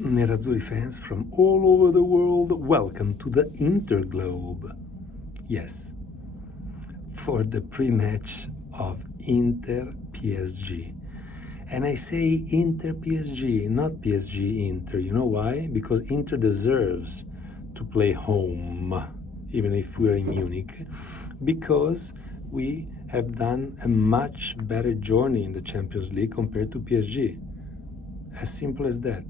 Nerazzurri fans from all over the world, welcome to the Interglobe. Yes, for the pre-match of Inter-Psg. And I say Inter-Psg, not PSG-Inter. You know why? Because Inter deserves to play home, even if we're in Munich, because we have done a much better journey in the Champions League compared to PSG. As simple as that.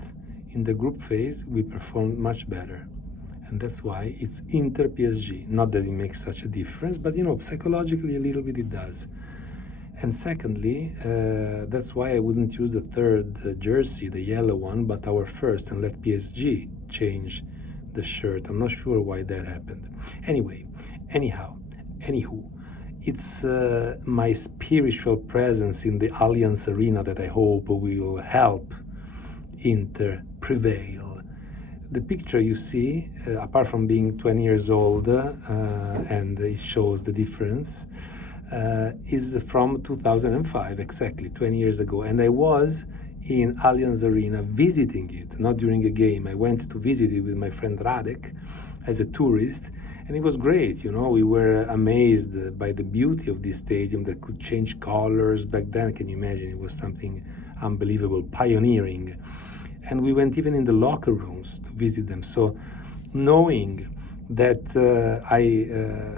In the group phase, we performed much better. And that's why it's Inter-Psg. Not that it makes such a difference, but psychologically a little bit it does. And secondly, that's why I wouldn't use the third jersey, the yellow one, but our first, and let PSG change the shirt. I'm not sure why that happened. Anywho, it's my spiritual presence in the Allianz Arena that I hope will help Inter prevail. The picture you see, apart from being 20 years old, and it shows the difference, is from 2005, exactly 20 years ago. And I was in Allianz Arena visiting it, not during a game. I went to visit it with my friend Radek as a tourist, and it was great. We were amazed by the beauty of this stadium that could change colors. Back then, can you imagine? It was something unbelievable, pioneering. And we went even in the locker rooms to visit them. So knowing that I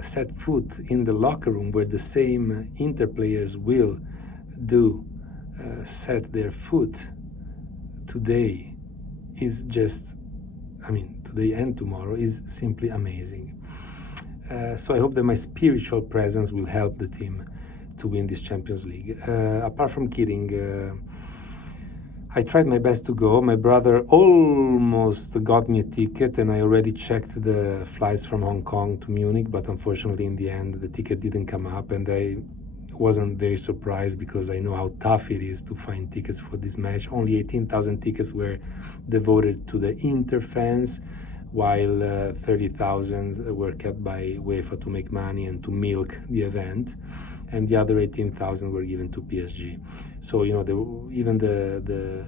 set foot in the locker room where the same Inter players will set their foot today is just, today and tomorrow is simply amazing. So I hope that my spiritual presence will help the team to win this Champions League. Apart from kidding, I tried my best to go. My brother almost got me a ticket, and I already checked the flights from Hong Kong to Munich, but unfortunately in the end the ticket didn't come up, and I wasn't very surprised because I know how tough it is to find tickets for this match. Only 18,000 tickets were devoted to the Inter fans, while 30,000 were kept by UEFA to make money and to milk the event, and the other 18,000 were given to PSG. So even the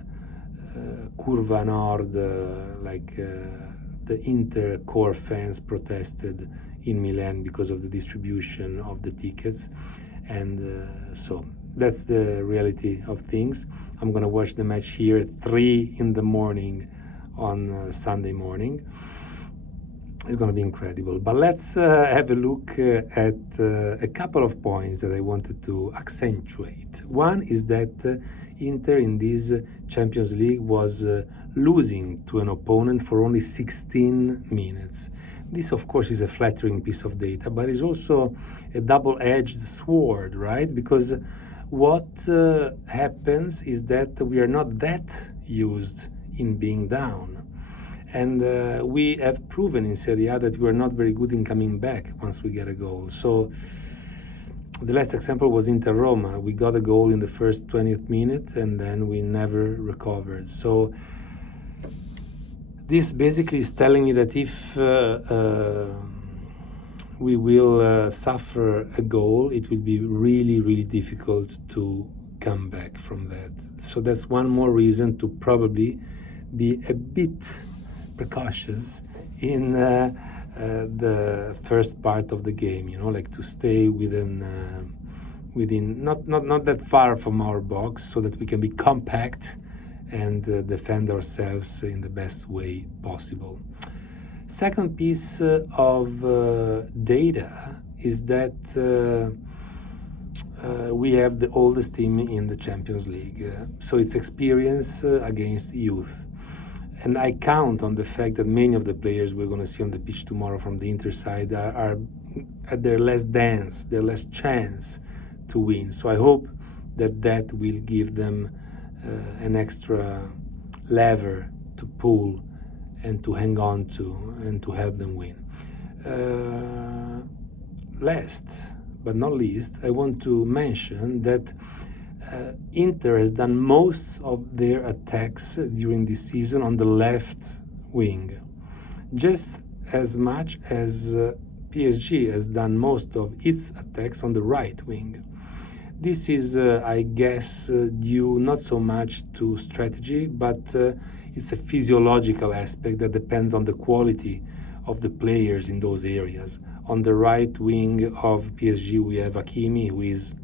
Curva Nord, the Inter core fans protested in Milan because of the distribution of the tickets, and so that's the reality of things. I'm gonna watch the match here at 3 in the morning on Sunday morning. It's going to be incredible. But let's have a look at a couple of points that I wanted to accentuate. One is that Inter in this Champions League was losing to an opponent for only 16 minutes. This, of course, is a flattering piece of data, but it's also a double-edged sword, right? Because what happens is that we are not that used in being down. And we have proven in Serie A that we are not very good in coming back once we get a goal. So the last example was Inter-Roma. We got a goal in the first 20th minute, and then we never recovered. So this basically is telling me that if we will suffer a goal, it will be really, really difficult to come back from that. So that's one more reason to probably be a bit precautious in the first part of the game, to stay within not that far from our box, so that we can be compact and defend ourselves in the best way possible. Second piece of data is that we have the oldest team in the Champions League, so it's experience against youth. And I count on the fact that many of the players we're going to see on the pitch tomorrow from the Inter side are at their last dance, their last chance to win. So I hope that will give them an extra lever to pull and to hang on to and to help them win. Last but not least, I want to mention that Inter has done most of their attacks during this season on the left wing, just as much as PSG has done most of its attacks on the right wing. This is, I guess, due not so much to strategy, but it's a physiological aspect that depends on the quality of the players in those areas. On the right wing of PSG, we have Hakimi, who is,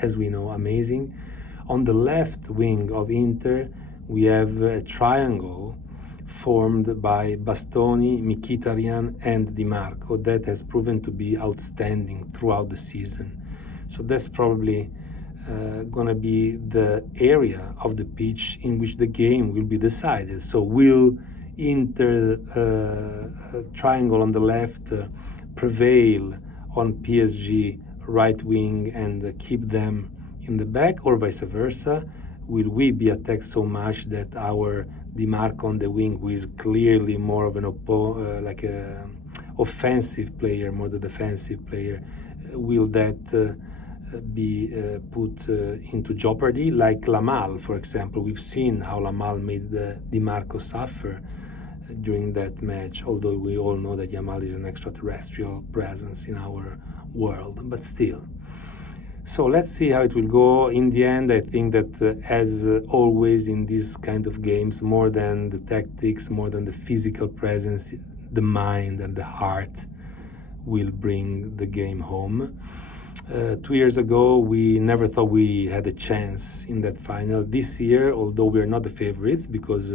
as we know, amazing. On the left wing of Inter, we have a triangle formed by Bastoni, Mkhitaryan, and Di Marco that has proven to be outstanding throughout the season. So that's probably going to be the area of the pitch in which the game will be decided. So will Inter triangle on the left prevail on PSG right wing and keep them in the back, or vice versa? Will we be attacked so much that our Di Marco on the wing, who is clearly more of an offensive player, more the defensive player, will that be put into jeopardy? Like Lamal, for example. We've seen how Lamal made Di Marco suffer during that match, although we all know that Yamal is an extraterrestrial presence in our world, but still. So let's see how it will go. In the end, I think that as always in these kind of games, more than the tactics, more than the physical presence, the mind and the heart will bring the game home. 2 years ago, we never thought we had a chance in that final. This year, although we are not the favorites, because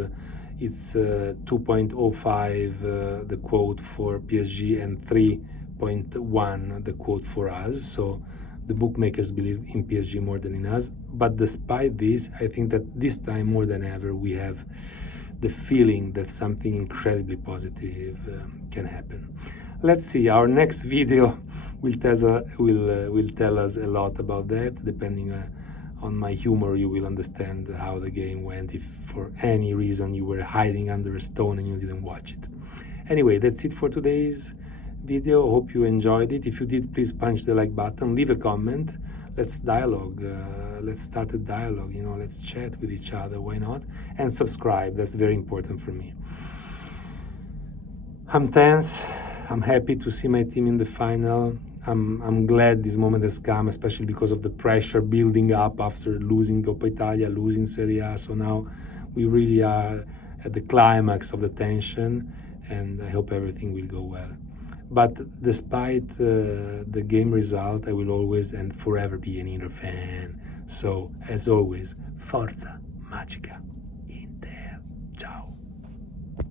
it's 2.05 the quote for PSG and 3.1 the quote for us. So the bookmakers believe in PSG more than in us. But despite this, I think that this time more than ever, we have the feeling that something incredibly positive can happen. Let's see, our next video will tell us a lot about that. Depending on my humor, you will understand how the game went, if for any reason you were hiding under a stone and you didn't watch it. Anyway, that's it for today's video. Hope you enjoyed it. If you did, please punch the like button, leave a comment. Let's dialogue. Let's start a dialogue. Let's chat with each other. Why not? And subscribe. That's very important for me. I'm tense. I'm happy to see my team in the final. I'm glad this moment has come, especially because of the pressure building up after losing Coppa Italia, losing Serie A. So now we really are at the climax of the tension, and I hope everything will go well. But despite the game result, I will always and forever be an Inter fan. So, as always, forza magica.